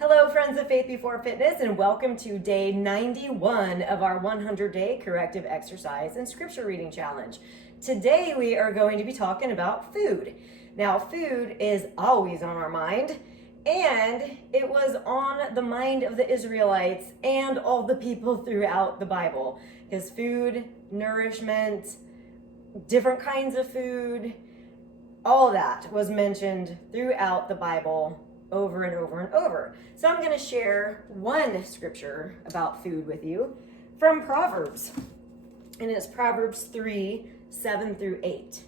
Hello, friends of Faith Before Fitness, and welcome to day 91 of our 100-day corrective exercise and scripture reading challenge. Today, we are going to be talking about food. Now, food is always on our mind, and it was on the mind of the Israelites and all the people throughout the Bible. Because food, nourishment, different kinds of food, all that was mentioned throughout the Bible over and over and over. So I'm going to share one scripture about food with you from Proverbs. And it's Proverbs 3, 7 through 8.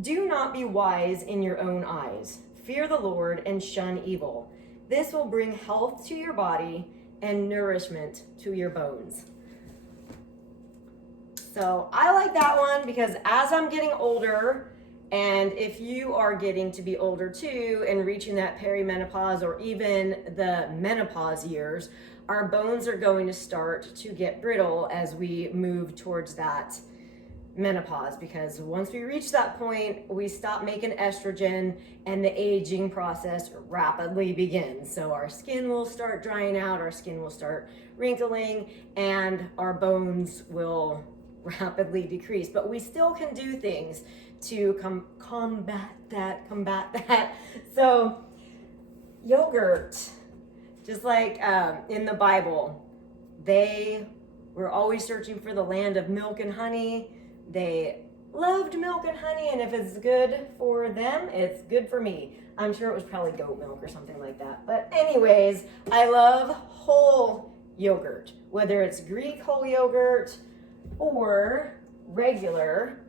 Do not be wise in your own eyes. Fear the Lord and shun evil. This will bring health to your body and nourishment to your bones. So I like that one because as I'm getting older, and if you are getting to be older too and reaching that perimenopause or even the menopause years, our bones are going to start to get brittle as we move towards that menopause, because once we reach that point, we stop making estrogen and the aging process rapidly begins. So our skin will start drying out, our skin will start wrinkling, and our bones will rapidly decrease. But we still can do things to combat that. So yogurt, just like in the Bible, they were always searching for the land of milk and honey. They loved milk and honey, and if it's good for them, it's good for me. I'm sure it was probably goat milk or something like that. But anyways, I love whole yogurt, whether it's Greek whole yogurt or regular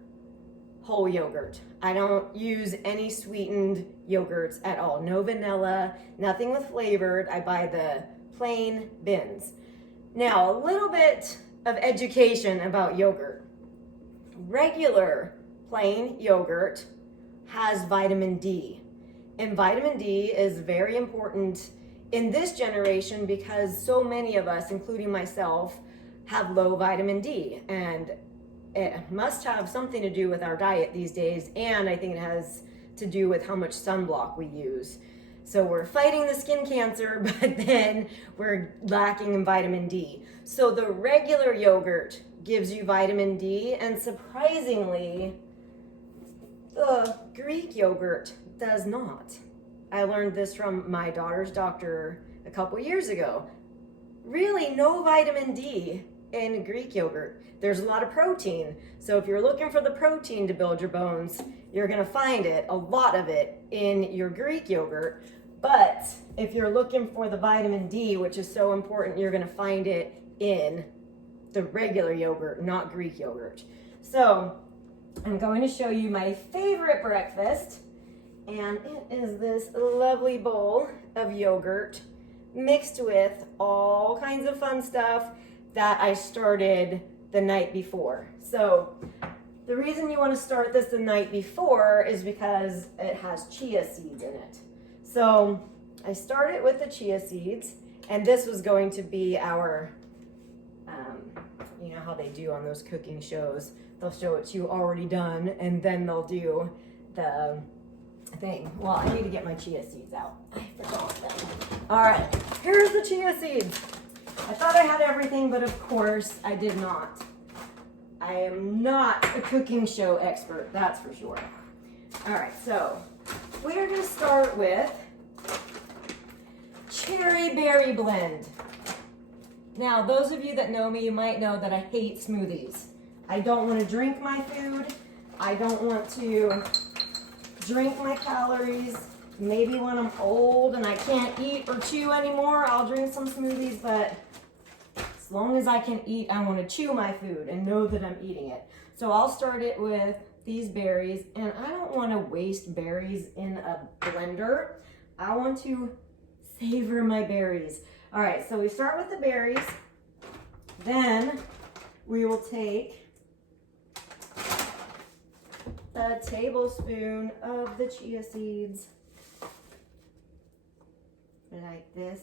whole yogurt. I don't use any sweetened yogurts at all. No vanilla, nothing with flavored. I buy the plain bins. Now, a little bit of education about yogurt. Regular plain yogurt has vitamin D. And vitamin D is very important in this generation because so many of us, including myself, have low vitamin D. And it must have something to do with our diet these days, and I think it has to do with how much sunblock we use. So we're fighting the skin cancer, but then we're lacking in vitamin D. So the regular yogurt gives you vitamin D, and surprisingly, the Greek yogurt does not. I learned this from my daughter's doctor a couple years ago. Really, no vitamin D in Greek yogurt. There's a lot of protein. So if you're looking for the protein to build your bones, you're going to find it, a lot of it, in your Greek yogurt. But if you're looking for the vitamin D, which is so important, you're going to find it in the regular yogurt, not Greek yogurt. So I'm going to show you my favorite breakfast. And it is this lovely bowl of yogurt mixed with all kinds of fun stuff that I started the night before. So the reason you want to start this the night before is because it has chia seeds in it. So I started with the chia seeds, and this was going to be our, you know how they do on those cooking shows. They'll show it to you already done, and then they'll do the thing. Well, I need to get my chia seeds out. I forgot them. All right, here's the chia seeds. I thought I had everything, but of course I did not. I am not a cooking show expert, that's for sure. All right, so we're going to start with cherry berry blend. Now, those of you that know me, you might know that I hate smoothies. I don't want to drink my food. I don't want to drink my calories. Maybe when I'm old and I can't eat or chew anymore, I'll drink some smoothies, but as long as I can eat, I want to chew my food and know that I'm eating it. So I'll start it with these berries, and I don't want to waste berries in a blender. I want to savor my berries. All right, so we start with the berries. Then we will take a tablespoon of the chia seeds, like this.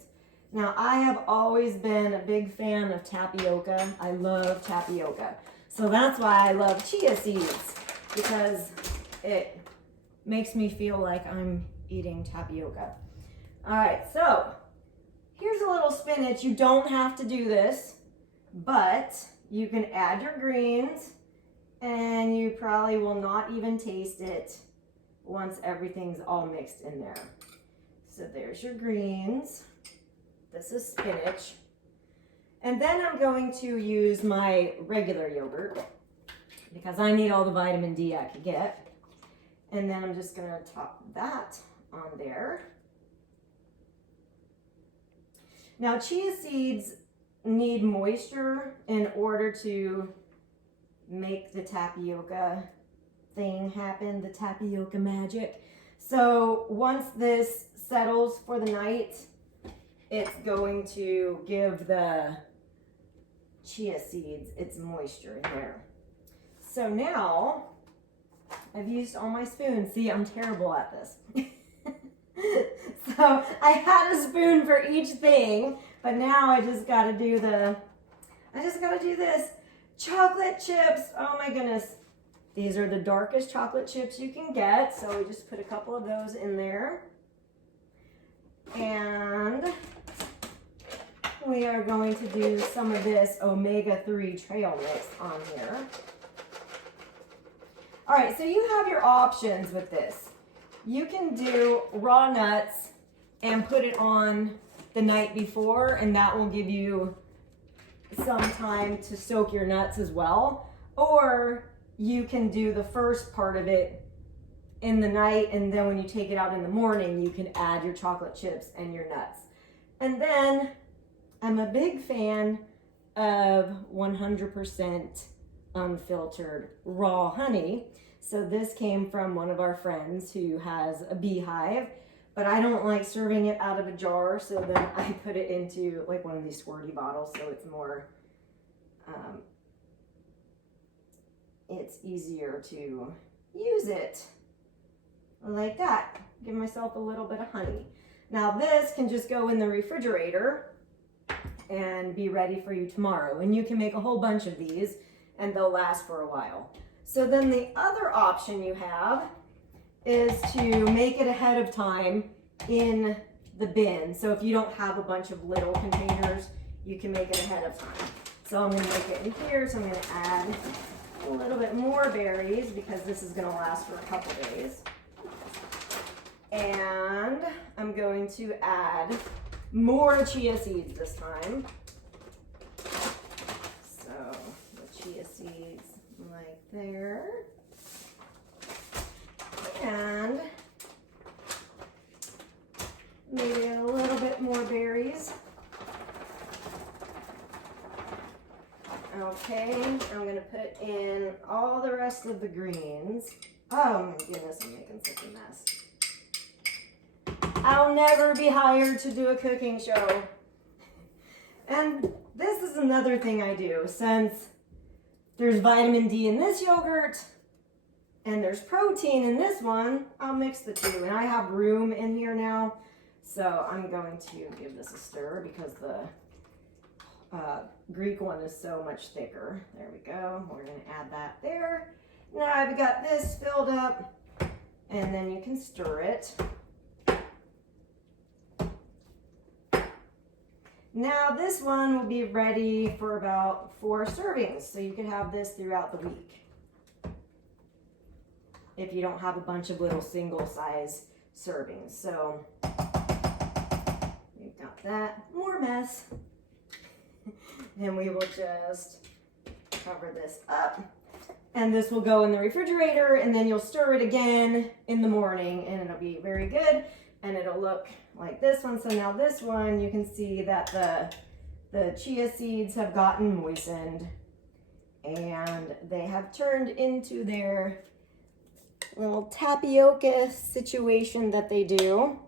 Now, I have always been a big fan of tapioca. I love tapioca. So that's why I love chia seeds, because it makes me feel like I'm eating tapioca. All right, so little spinach. You don't have to do this, but you can add your greens and you probably will not even taste it once everything's all mixed in there. So there's your greens. This is spinach. And then I'm going to use my regular yogurt because I need all the vitamin D I can get. And then I'm just gonna top that on there. Now, chia seeds need moisture in order to make the tapioca thing happen, the tapioca magic. So once this settles for the night, it's going to give the chia seeds its moisture in there. So now, I've used all my spoons. See, I'm terrible at this. So I had a spoon for each thing, but now I just gotta do this. Chocolate chips, oh my goodness. These are the darkest chocolate chips you can get, so we just put a couple of those in there. And we are going to do some of this omega-3 trail mix on here. All right, so you have your options with this. You can do raw nuts and put it on the night before, and that will give you some time to soak your nuts as well. Or you can do the first part of it in the night, and then when you take it out in the morning, you can add your chocolate chips and your nuts. And then I'm a big fan of 100% unfiltered raw honey. So this came from one of our friends who has a beehive, but I don't like serving it out of a jar, so then I put it into like one of these squirty bottles, so it's more, it's easier to use it like that. Give myself a little bit of honey. Now this can just go in the refrigerator and be ready for you tomorrow. And you can make a whole bunch of these and they'll last for a while. So then the other option you have is to make it ahead of time in the bin. So if you don't have a bunch of little containers, you can make it ahead of time. So I'm gonna make it in here, so I'm gonna add a little bit more berries because this is gonna last for a couple days. And I'm going to add more chia seeds this time. So the chia seeds like there. And maybe a little bit more berries. Okay, I'm going to put in all the rest of the greens. Oh my goodness, I'm making such a mess. I'll never be hired to do a cooking show. And this is another thing I do, since there's vitamin D in this yogurt and there's protein in this one, I'll mix the two. And I have room in here now, so I'm going to give this a stir because the Greek one is so much thicker. There we go. We're going to add that there. Now I've got this filled up, and then you can stir it. Now this one will be ready for about 4 servings, so you can have this throughout the week if you don't have a bunch of little single size servings. So we've got that. More mess. And we will just cover this up. And this will go in the refrigerator, and then you'll stir it again in the morning, and it'll be very good. And it'll look like this one. So now this one, you can see that the chia seeds have gotten moistened and they have turned into their little tapioca situation that they do.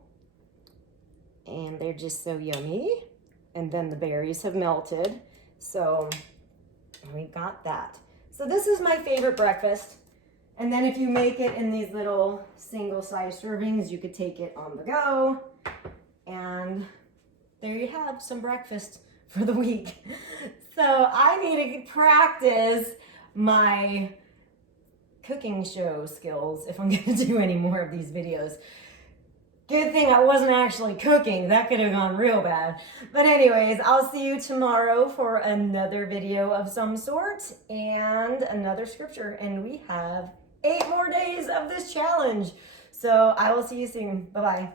And they're just so yummy. And then the berries have melted. So we got that. So this is my favorite breakfast. And then if you make it in these little single-size servings, you could take it on the go. And there you have some breakfast for the week. So I need to practice my cooking show skills if I'm going to do any more of these videos. Good thing I wasn't actually cooking. That could have gone real bad. But anyways, I'll see you tomorrow for another video of some sort and another scripture. And we have 8 more days of this challenge. So I will see you soon. Bye-bye.